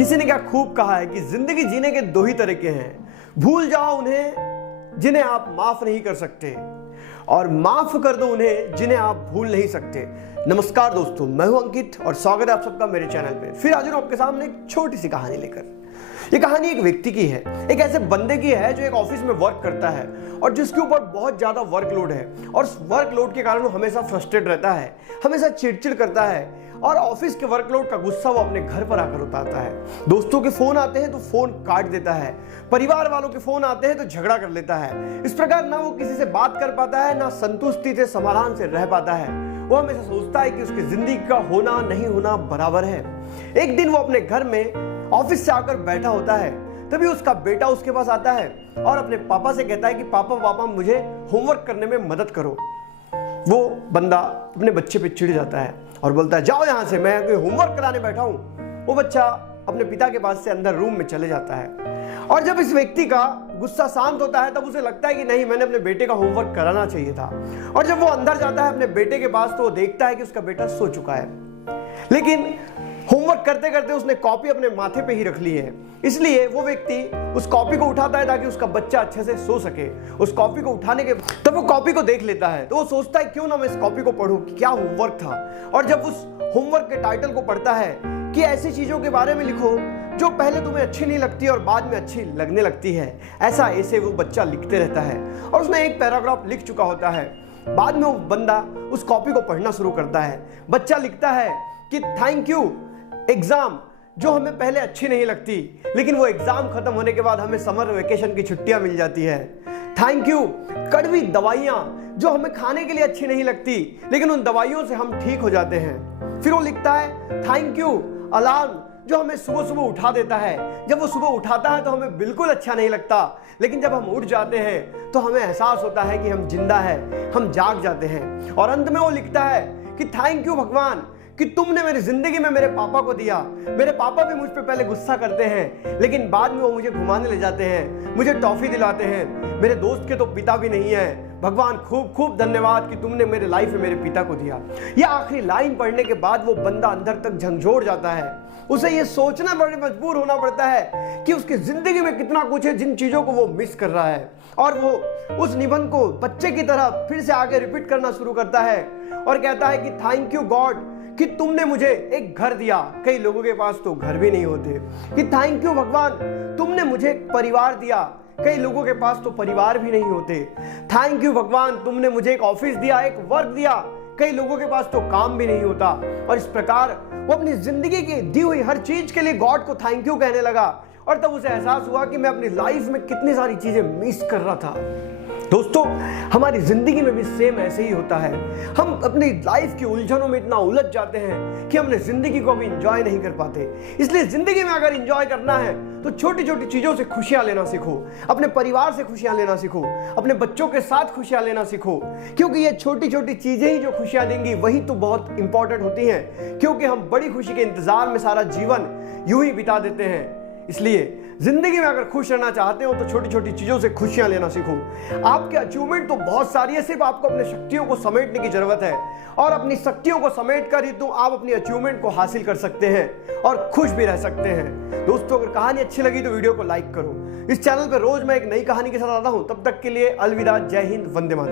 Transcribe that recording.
किसी ने क्या खूब कहा है कि जिंदगी जीने के दो ही तरीके हैं, भूल जाओ उन्हें जिन्हें आप माफ नहीं कर सकते और माफ कर दो उन्हें जिन्हें आप भूल नहीं सकते। नमस्कार दोस्तों, मैं हूं अंकित और स्वागत है आप सबका मेरे चैनल पे। फिर हाजिर हूं आपके सामने एक छोटी सी कहानी लेकर। ये कहानी एक व्यक्ति की है, एक ऐसे बंदे की है जो एक ऑफिस में वर्क करता है और जिसके ऊपर बहुत ज्यादा वर्कलोड है और उस वर्कलोड के कारण वो हमेशा फ्रस्ट्रेट रहता है, हमेशा चिड़चिड़ करता है और ऑफिस के वर्कलोड का गुस्सा वो अपने घर पर आकर उतारता है। दोस्तों के फोन आते हैं तो फोन काट देता है, परिवार वालों के फोन आते हैं तो झगड़ा कर लेता है। इस प्रकार ना वो किसी से बात कर पाता है, ना संतुष्टि से समाधान से रह पाता है। वो हमेशा सोचता है कि उसकी जिंदगी का होना नहीं होना बराबर है। एक दिन वो अपने घर में ऑफिस से आकर बैठा होता है, तभी उसका बेटा उसके पास आता है और अपने पापा से कहता है कि पापा मुझे होमवर्क करने में मदद करो। वो बंदा अपने बच्चे पे चिढ़ जाता है और बोलता है जाओ यहां से, मैं कोई होमवर्क कराने बैठा हूं। वो बच्चा अपने पिता के पास से अंदर रूम में चले जाता है और जब इस व्यक्ति का गुस्सा शांत होता है तब उसे लगता है कि नहीं, मैंने अपने बेटे का होमवर्क कराना चाहिए था। और जब वो अंदर जाता है अपने बेटे के पास तो वो देखता है कि उसका बेटा सो चुका है, लेकिन होमवर्क करते करते उसने कॉपी अपने माथे पे ही रख ली है। इसलिए वो व्यक्ति उस कॉपी को उठाता है ताकि उसका बच्चा अच्छे से सो सके। उस कॉपी को उठाने के तब वो कॉपी को देख लेता है तो वो सोचता है क्यों ना मैं इस कॉपी को पढूं कि क्या होमवर्क था। और जब उस होमवर्क के टाइटल को पढ़ता है कि ऐसी चीजों के बारे में लिखो जो पहले तुम्हें अच्छी नहीं लगती और बाद में अच्छी लगने लगती है, ऐसे वो बच्चा लिखते रहता है और उसने एक पैराग्राफ लिख चुका होता है। बाद में वो बंदा उस कॉपी को पढ़ना शुरू करता है। बच्चा लिखता है कि थैंक यू एग्जाम, जो हमें पहले अच्छी नहीं लगती लेकिन वो एग्जाम खत्म होने के बाद हमें समर वेकेशन की छुट्टियां मिल जाती है। थैंक यू कड़वी दवाइयां, जो हमें खाने के लिए अच्छी नहीं लगती लेकिन उन दवाइयों से हम ठीक हो जाते हैं। फिर वो लिखता है थैंक यू अलार्म, जो हमें सुबह सुबह उठा देता है। जब वो सुबह उठाता है तो हमें बिल्कुल अच्छा नहीं लगता, लेकिन जब हम उठ जाते हैं तो हमें एहसास होता है कि हम जिंदा हैं, हम जाग जाते हैं। और अंत में वो लिखता है कि थैंक यू भगवान कि तुमने मेरी जिंदगी में मेरे पापा को दिया। मेरे पापा भी मुझ पे पहले गुस्सा करते हैं लेकिन बाद में वो मुझे घुमाने ले जाते हैं, मुझे टॉफी दिलाते हैं। मेरे दोस्त के तो पिता भी नहीं है। भगवान खूब खूब धन्यवाद कि तुमने मेरे लाइफ में मेरे पिता को दिया। यह आखिरी लाइन पढ़ने के बाद वो बंदा अंदर तक झंझोड़ जाता है। उसे ये सोचना बड़े मजबूर होना पड़ता है कि उसकी जिंदगी में कितना कुछ है जिन चीजों को वो मिस कर रहा है। और वो उस निबंध को बच्चे की तरह फिर से आगे रिपीट करना शुरू करता है और कहता है कि थैंक यू गॉड कि तुमने मुझे एक घर दिया। कई लोगों के पास तो घर भी नहीं होते। कि थैंक यू भगवान तुमने मुझे एक परिवार दिया। कई लोगों के पास तो परिवार भी नहीं होते। थैंक यू भगवान तुमने मुझे एक ऑफिस दिया, एक वर्क दिया। कई लोगों के पास तो काम भी नहीं होता। और इस प्रकार वो अपनी जिंदगी की दी हुई हर चीज के लिए गॉड को थैंक यू कहने लगा और तब उसे एहसास हुआ कि मैं अपनी लाइफ में कितनी सारी चीजें मिस कर रहा था। दोस्तों, हमारी जिंदगी में भी सेम ऐसे ही होता है। हम अपनी लाइफ की उलझनों में इतना उलझ जाते हैं कि हमने जिंदगी को भी एंजॉय नहीं कर पाते। इसलिए जिंदगी में अगर एंजॉय करना है तो छोटी छोटी चीजों से खुशियां लेना सीखो। अपने परिवार से खुशियां लेना सीखो, अपने बच्चों के साथ खुशियां लेना सीखो, क्योंकि ये छोटी छोटी चीजें ही जो खुशियां देंगी वही तो बहुत इंपॉर्टेंट होती हैं। क्योंकि हम बड़ी खुशी के इंतजार में सारा जीवन यूं ही बिता देते हैं। इसलिए जिंदगी में अगर खुश रहना चाहते हो तो छोटी छोटी चीजों से खुशियां लेना सीखो। आपके अचीवमेंट तो बहुत सारी है, सिर्फ आपको अपनी शक्तियों को समेटने की जरूरत है और अपनी शक्तियों को समेट कर ही तो आप अपनी अचीवमेंट को हासिल कर सकते हैं और खुश भी रह सकते हैं। दोस्तों, अगर कहानी अच्छी लगी तो वीडियो को लाइक करो। इस चैनल पर रोज मैं एक नई कहानी के साथ आता हूं। तब तक के लिए अलविदा, जय हिंद, वंदे मातरम।